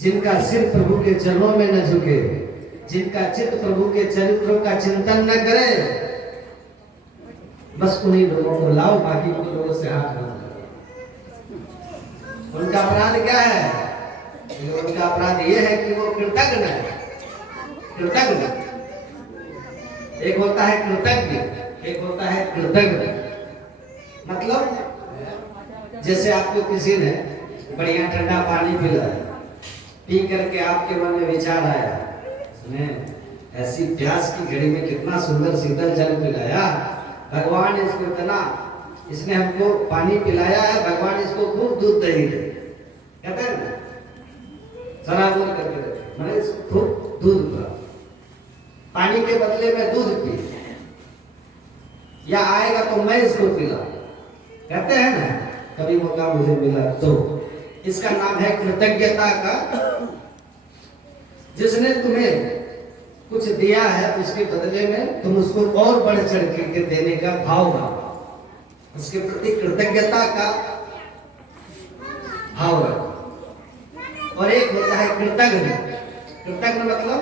जिनका सिर प्रभु के चरणों में न झुके, जिनका चित्त प्रभु के चरित्रों का चिंतन न करे, बस उन्हीं लोगों को लाओ, बाकी के लोगों से हाथ मत लगाओ। उनका अपराध क्या है? उनका अपराध यह है कि वो कृतज्ञ है। कृतज्ञ एक होता है कृतज्ञ, एक होता है कृतज्ञ। मतलब जैसे आपको किसी ने बढ़िया ठंडा पानी पिलाया, पी करके आपके मन में विचार आया, सुने ऐसी प्यास की घड़ी में कितना सुंदर शीतल जल पिलाया, भगवान इसको इतना, इसने हमको पानी पिलाया है, भगवान इसको खूब दूध दही दे, कहते हैं ना, शराब बोल करके रखे, मैंने इसको खूब दूध पिला, पानी के बदले में दूध पी, या आएगा तो मैं इसको पिला, कहते हैं ना, कभी मौका मुझे मिला तो। इसका नाम है कृतज्ञता का। जिसने तुम्हें कुछ दिया है उसके बदले में तुम उसको और बढ़ चढ़ के देने का भाव रखो, उसके प्रति कृतज्ञता का भाव रखो। और एक होता है कृतज्ञ। कृतज्ञ मतलब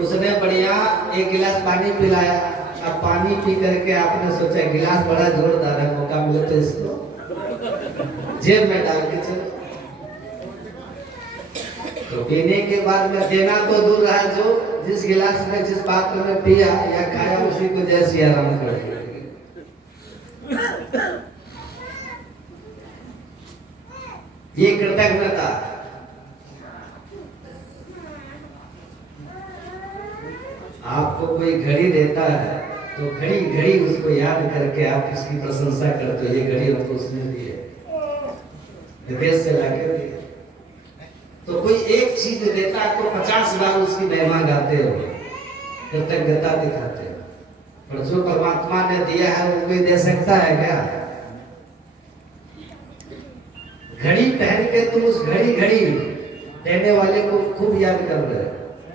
उसने बढ़िया एक गिलास पानी पिलाया, अब पानी पी करके आपने सोचा गिलास बड़ा जोरदार है, मौका मिले तो इसको जेब में डाल के चलो, तो पीने के बाद में देना तो दूर रहा, जो जिस गिलास में जिस पात्र में पिया या खाया उसी को जय सिया राम कर। ये कृतज्ञता। आपको कोई घड़ी देता है तो घड़ी घड़ी उसको याद करके आप उसकी प्रशंसा करते हो, ये घड़ी हमको उसने दी है, विदेश से लाके दी। तो कोई एक चीज देता है तो 50 बार उसकी महिमा गाते हो, कृतज्ञता दिखाते हो। पर जो परमात्मा ने दिया है वो कोई दे सकता है क्या? घड़ी पहन के तुम उस घड़ी घड़ी देने वाले को खूब याद कर रहे हो,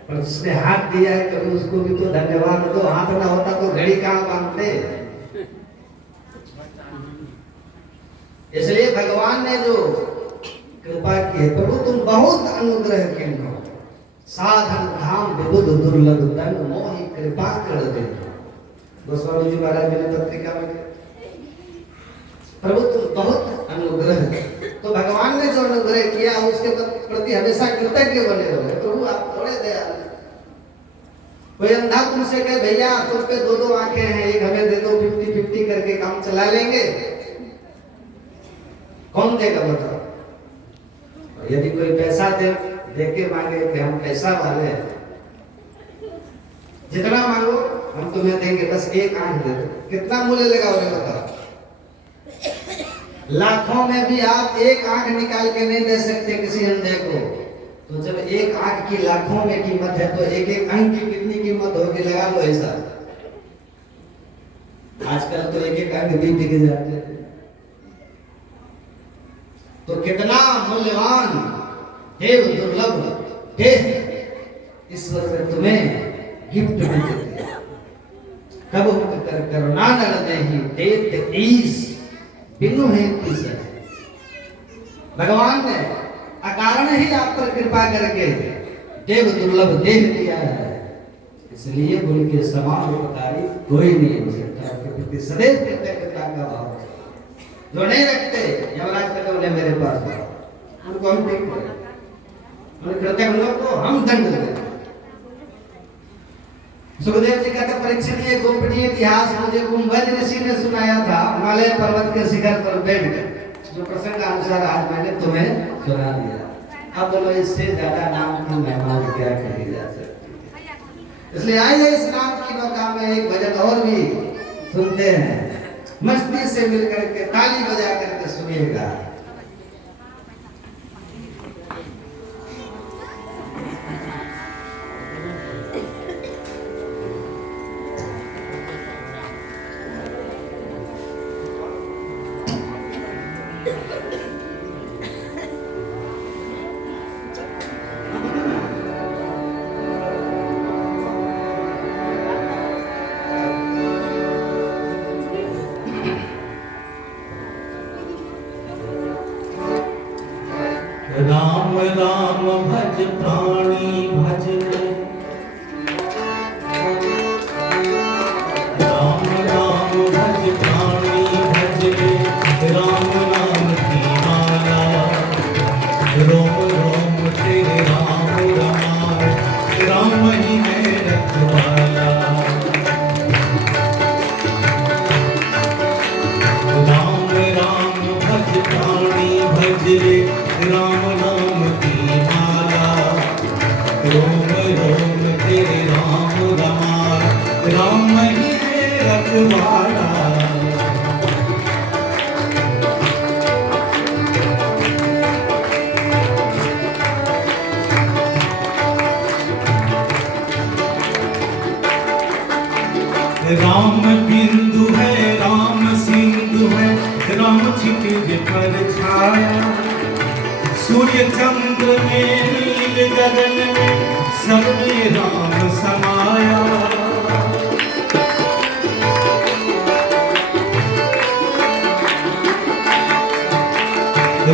पर जिसने हाथ दिया है कभी उसको भी तो धन्यवाद दो। हाथ ना होता तो घड़ी कहाँ बांधते? इसलिए भगवान ने जो कृपा की है, प्रभु तुम बहुत अनुग्रह किन्हो, साधन धाम विबुध दुर्लभ तन मोहि कृपा कर दे। गोस्वामी जी महाराज मैंने पत्रिका में, प्रभु तुम बहुत अनुग्रह। तो भगवान ने जो अनुग्रह किया उसके प्रति हमेशा कृतज्ञ बने रहो। प्रभु आप थोड़े दयालु। कोई अंधा तुमसे कहे भैया तुम पे दो दो आंखें हैं, एक हमें दे दो, 50-50 करके काम चला लेंगे, कौन देगा बताओ? यदि कोई पैसा दे के मांगे कि हम पैसा वाले हैं, जितना मांगो हम तुम्हें देंगे, बस एक आंख दे दो, कितना मूल्य लगा होगा बताओ? लाखों में भी आप एक आंख निकाल के नहीं दे सकते किसी अंधे को। तो जब एक आंख की लाखों में कीमत है तो एक एक अंक की कितनी कीमत होगी, लगा लो ऐसा। आजकल तो एक एक अंक भी बिक जाते हैं। तो कितना मूल्यवान देव दुर्लभ देह ईश्वर ने तुम्हें गिफ्ट में दे दिया। कब कर करुणा न देहि देत ईश बिनु है किस। भगवान ने अकारण ही आप पर कृपा करके देव दुर्लभ देह दिया है, इसलिए उनके समान उपकारी कोई नहीं हो सकता। प्रति सदैव कृतज्ञता का भाव जो नहीं रखते, यमराज कहते बोले मेरे पास उनको हम ठीक करें, उन कृतज्ञों को हम दंड दें। सुखदेव जी कहते परीक्षित ये गोपनीय इतिहास मुझे कुंभज ऋषि ने सुनाया था हिमालय पर्वत के शिखर पर बैठ कर, जो प्रसंग अनुसार आज मैंने तुम्हें सुना दिया। अब बोलो इससे ज्यादा नाम की महिमा क्या कही जा सकती है? इसलिए आइए इस नाम की नौका में एक भजन और भी सुनते हैं, मस्ती से मिलकर के ताली बजा करके सुनिएगा। राम भज प्राणी भज ले, राम राम भज प्राणी भज ले, राम नाम की माला, रोम रोम तेरे राम रमाए, राम ही है रखवाला। राम राम भज प्राणी भज ले, राम नाम की माला, रोम रोम तेरे राम रमाए, राम ही है रखवाला। राम बिंदु है राम सिंधु है, राम क्षितिज पर छाया, सूर्य चंद्र में नील गगन में, सब में राम समाया।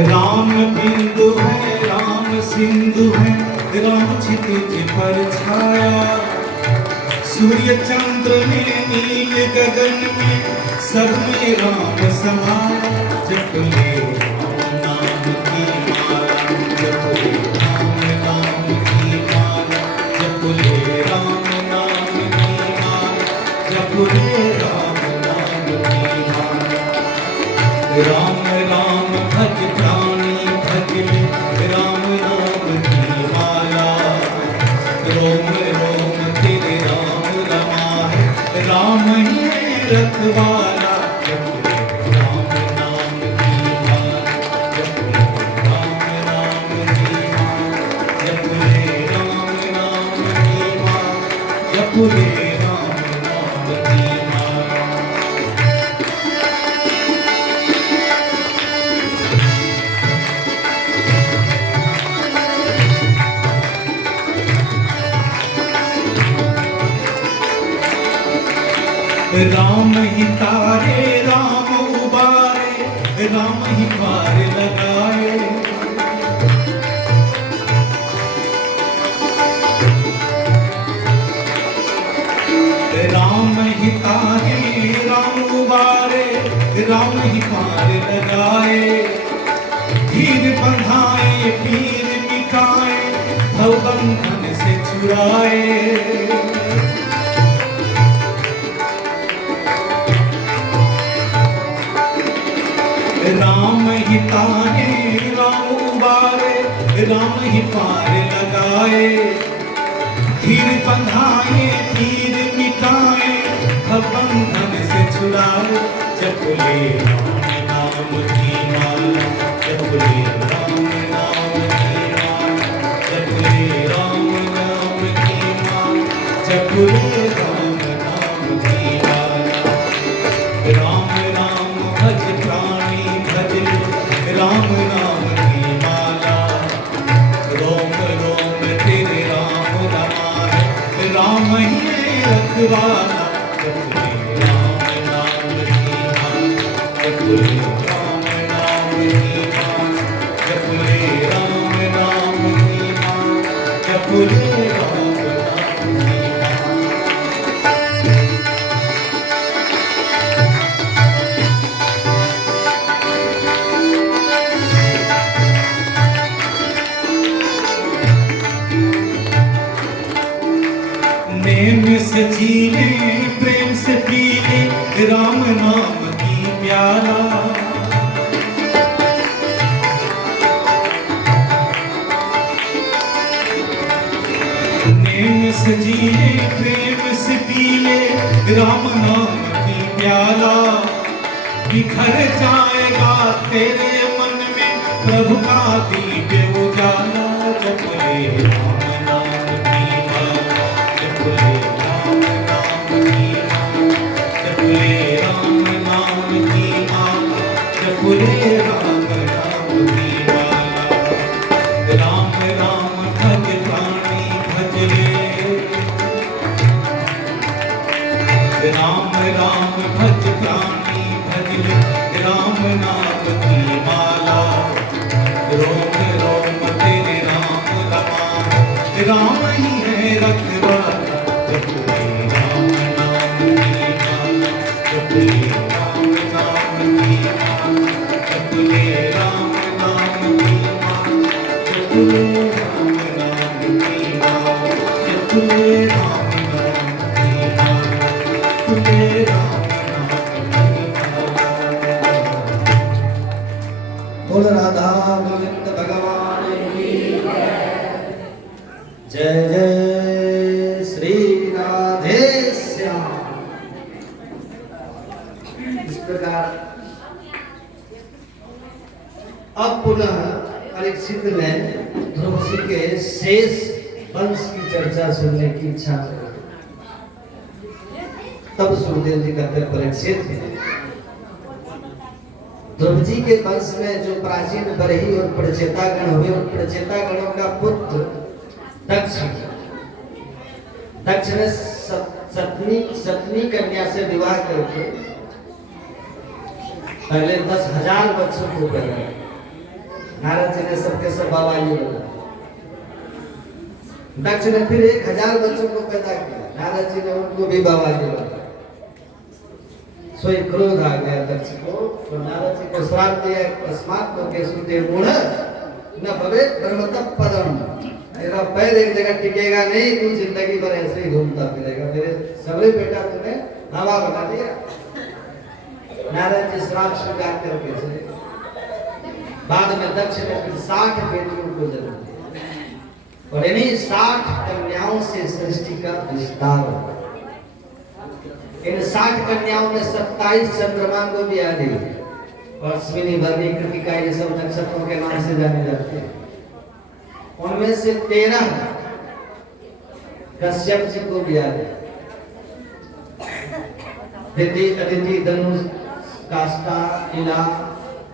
राम बिंदु है राम सिंधु है, राम क्षितिज पर छाया, सूर्य चंद्र में नील गगन में, सब में राम समाया। जप ले राम नाम की माला, जप ले राम नाम की माला, जप ले राम नाम की माला, जप ले राम नाम की माला। राम राम भज प्राणी भज ले, राम नाम की माला, रोम रोम तेरे राम रमाए, राम ही रखवाला। जप ले राम नाम की माला, जप ले राम नाम की माला, जप ले राम नाम की माला, जप ले राम नाम की माला। राम ही तारे राम उबारे, राम ही पार लगाए, राम ही तारे राम उबारे, राम ही पार लगाए, धीर बंधाए पीर मिटाए, भव बंधन से छुड़ाए। राम ही तारे राम उबारे, राम ही पार लगाए, धीर बंधाए पीर मिटाए, भव बंधन से छुड़ाए। जप ले राम नाम की माला, जप ले राम नाम की माला, जप ले राम नाम की माला, जप ले राम नाम की माला। राम राम भज प्राणी भज ले, राम नाम की माला, रोम रोम तेरे राम रमाए, राम ही रखवाला। जप ले राम नाम की माला, जप ले राम नाम की माला, जप ले राम नाम की माला, जप ले राम नाम की माला। नेम से जीले प्रेम से पीले, राम नाम की प्याला, नेम से जीले प्रेम से पीले, राम नाम की प्याला। बिखर जाएगा तेरे मन में, प्रभु का दीप उजाला। जप ले राम नाम की माला, जप ले राम नाम की माला, जप ले राम नाम की माला, जप ले राम नाम की माला। राम राम भज प्राणी भज ले, राम राम भज प्राणी भज ले, राम नाम की माला, रोम रोम तेरे राम बोल राधा गोविंद भगवान की जय जय श्री राधे श्याम। इस प्रकार अब पुनः परीक्षित ने ध्रुव जी के शेष वंश की चर्चा सुनने की इच्छा कर। तब सुखदेव जी कहते परीक्षित, ध्रुव जी के वंश में जो प्राचीन बरही और प्रचेता गण हुए, उन प्रचेता गणों का पुत्र दक्ष ने सतनी कन्या से विवाह करके पहले 10,000 बच्चों को पैदा किया। नारद जी ने सबके सब बाबाजी बोला। दक्ष ने फिर 1,000 बच्चों को पैदा किया। नारद जी ने उनको भी बाबाजी बोला। सोई क्रोध आ गया दक्ष को, तो नारद जी को श्राप दिया, तस्मात् लोके सुते मूढ़ न भवेत् ब्रह्मतः पदम। तेरा पैर एक जगह टिकेगा नहीं, तू जिंदगी भर ऐसे ही घूमता फिरेगा। मेरे सबरे बेटा तूने बाबा बना दिया। नारद जी श्राप स्वीकार करके चले। बाद में दक्ष ने फिर 60 बेटियों को जन्म दिया और इन्हीं 60 कन्याओं से सृष्टि का विस्तार हुआ। इन 60 कन्याओं में 27 चंद्रमा को भी आ दी और अश्विनी भरणी कृतिका ये सब नक्षत्रों के नाम से जाने जाते हैं। उनमें से 13 कश्यप जी को भी आ दी। अदिति, धनुष, काष्ठा, इला,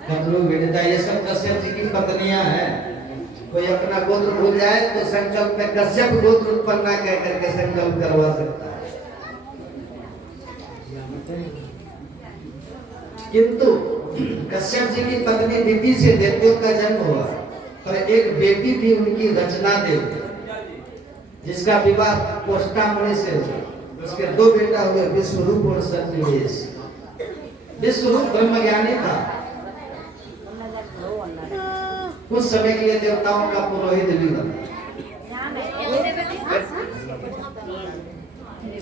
कद्रु, विदिता ये सब कश्यप जी की पत्नियां हैं। कोई अपना गोत्र भूल जाए तो संकल्प में कश्यप गोत्र उत्पन्न कह करके संकल्प करवा सकता है। किंतु कश्यप जी की पत्नी दिति से दैत्यों का जन्म हुआ, पर एक बेटी थी उनकी रचना देवी, जिसका विवाह कोष्ठामुनि से हुआ। उसके 2 बेटा हुए, विश्वरूप और सत्यवेश। विश्वरूप ब्रह्मज्ञानी था, कुछ समय के लिए देवताओं का पुरोहित भी बना।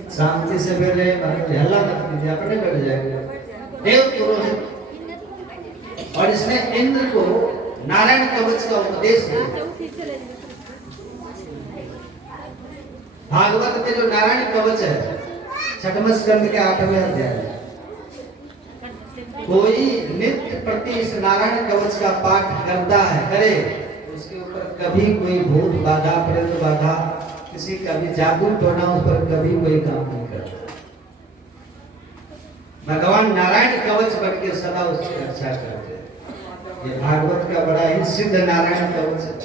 शांति से पहले हल्ला मत कीजिए, अपने बैठ जाएंगे। देव पुरोहित, और इसने इंद्र को नारायण कवच का उपदेश दिया। भागवत में जो नारायण कवच है, 6वें स्कंद के 8वें अध्याय, कोई नित्य प्रति इस नारायण कवच का पाठ करता है, करे, उसके ऊपर कभी कोई भूत बाधा, प्रेत बाधा, किसी का भी जादू टोना उस पर कभी कोई काम नहीं करता। भगवान नारायण कवच बन के सदा उसकी रक्षा करते हैं। ये भागवत का बड़ा ही सिद्ध नारायण कवच है।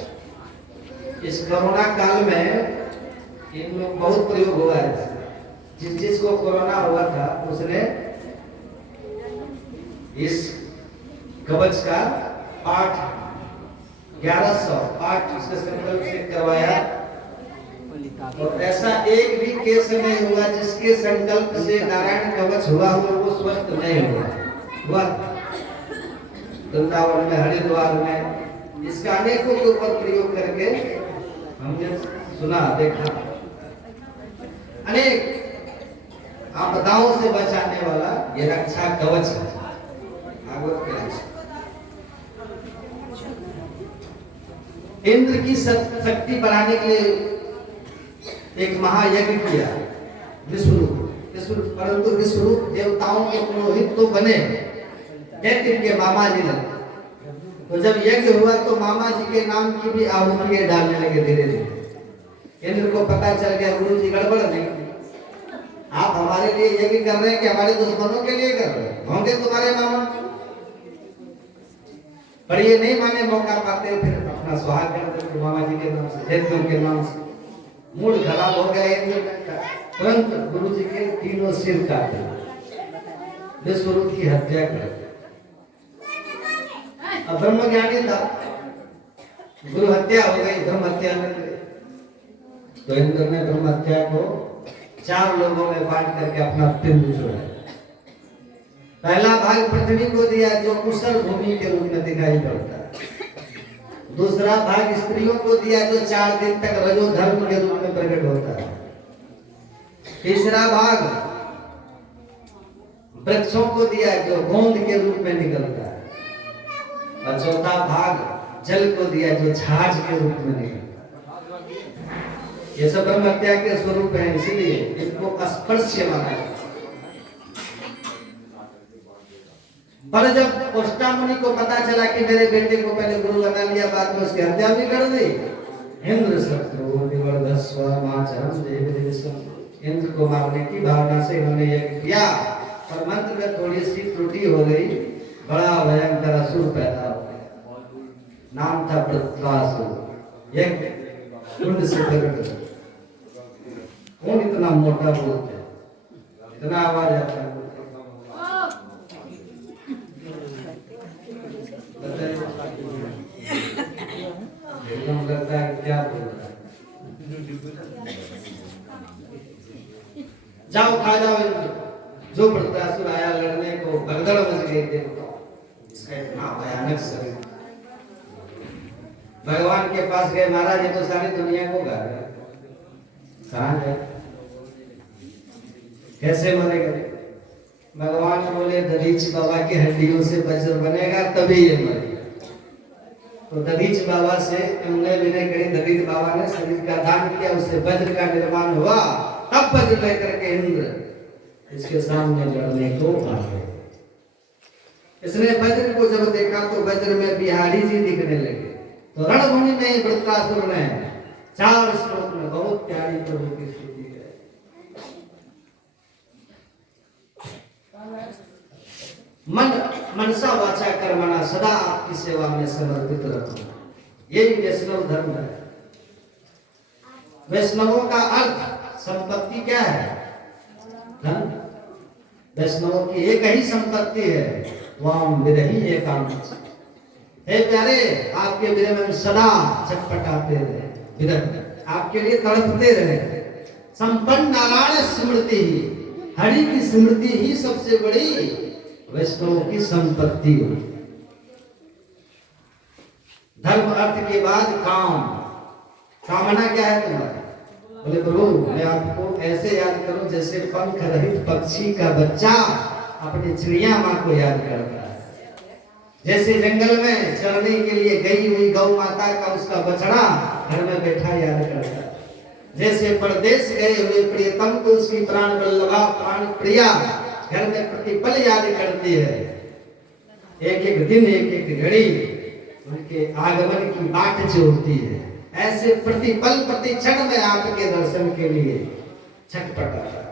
इस कोरोना काल में इनमें बहुत प्रयोग हुआ है। जिसको कोरोना हुआ था उसने इस कवच का पाठ 1100 पाठ उसके संकल्प से करवाया, और ऐसा एक भी केस नहीं हुआ जिसके संकल्प से नारायण कवच हुआ वो स्वस्थ नहीं हुआ। वृंदावन में, हरिद्वार में इसका अनेकों के ऊपर प्रयोग करके हमने सुना, देखा। अनेक आपदाओं से बचाने वाला ये रक्षा कवच है, भागवत के रक्षा। इंद्र की शक्ति बढ़ाने के लिए एक महायज्ञ किया विश्वरूप, परंतु विश्वरूप देवताओं के पुरोहित तो बने, दैत्य के मामा जी लगे। तो जब यज्ञ हुआ तो मामा जी के नाम की भी आहुतियां डालने लगे धीरे धीरे। इंद्र को पता चल गया गुरु जी गड़बड़ नहीं, आप हमारे लिए यज्ञ कर रहे हैं कि हमारे दुश्मनों के लिए कर रहे हैं? होंगे तुम्हारे मामा, पर ये नहीं माने, मौका पाते फिर अपना सुहाग करते मामा जी के नाम से, दैत्यों के नाम से। मूड खराब हो गया इंद्र का, तुरंत गुरु जी के 3 सिर काटे, विश्वरूप की हत्या कर। अब ब्रह्मज्ञानी था, गुरु हत्या हो गई, ब्रह्म हत्या न करे, तो इंद्र ने ब्रह्म हत्या को 4 लोगों में बांट करके अपना पिंड जोड़ा। पहला भाग पृथ्वी को दिया, जो कुशल भूमि के रूप में दिखाई पड़ता है। दूसरा भाग स्त्रियों को दिया जो 4 दिन तक रजो धर्म के रूप में प्रकट होता है। तीसरा भाग वृक्षों को दिया जो गोंद के रूप में निकलता है। और चौथा भाग जल को दिया जो छाछ के रूप में निकलता है। ये सब ब्रह्म हत्या के स्वरूप है, इसलिए इनको अस्पृश्य माना है। पर जब कोष्टा मुनि को पता चला कि मेरे बेटे को पहले गुरु बना लिया, बाद में उसकी हत्या भी कर दी, इंद्र शत्रु निवर्धस्व माचरम देवदेवसम, इंद्र को मारने की भावना से इन्होंने यज्ञ किया। और मंत्र में थोड़ी सी त्रुटि हो गई, बड़ा भयंकर असुर पैदा हो गया, नाम था वृत्रासुर। यज्ञ कुंड से प्रकट हुआ। कौन इतना मोटा बोलते हैं, इतना आवाज आता है? एकदम लगता है क्या बोल रहा है। जाओ खा जाओ। जो वृत्रासुर आया लड़ने को, भगदड़ मच गई। देखो इसका इतना भयानक शरीर। भगवान के पास गए, महाराज ये तो सारी दुनिया को गा रहे, कहाँ गए, कैसे मरेगा? भगवान बोले दधीच बाबा की हड्डियों से वज्र बनेगा तभी ये मरेगा। तो दधीच बाबा से हमने विनय करी, दधीच बाबा ने शरीर का दान किया, उससे वज्र का निर्माण हुआ। तब वज्र लेकर के इंद्र इसके सामने लड़ने को आ गए। इसने वज्र को जब देखा तो वज्र में बिहारी जी दिखने लगे। तो रणभूमि में वृत्रासुर ने 4 श्लोक में बहुत प्यारी प्रभु की स्तुति है। मनसा वाचा कर्मणा सदा आपकी सेवा में समर्पित रहूं। यही वैष्णव धर्म है। वैष्णवों का अर्थ संपत्ति क्या है? धन। वैष्णवों की एक ही संपत्ति है, वाम विरही एकांत। हे प्यारे, आपके विरह में सदा छटपटाते रहे, विरह आपके लिए तड़पते रहे। संपन्न नारायण स्मृति ही, हरि की स्मृति ही सबसे बड़ी वैष्णवों की संपत्ति हो। धर्म अर्थ के बाद काम। कामना क्या है तुम्हारी? बोले प्रभु मैं आपको ऐसे याद करूं जैसे पंख रहित पक्षी का बच्चा अपनी चिड़िया माँ को याद करता है। जैसे जंगल में चरने के लिए गई हुई गौ माता का उसका बछड़ा घर में बैठा याद करता है। जैसे परदेश गए हुए प्रियतम को उसकी प्राण वल्लभा प्राण प्रिया घर में प्रतिपल याद करती है। एक एक दिन एक एक घड़ी उनके आगमन की बाट जोड़ती है। ऐसे प्रतिपल प्रति क्षण में आपके दर्शन के लिए छटपटाता है।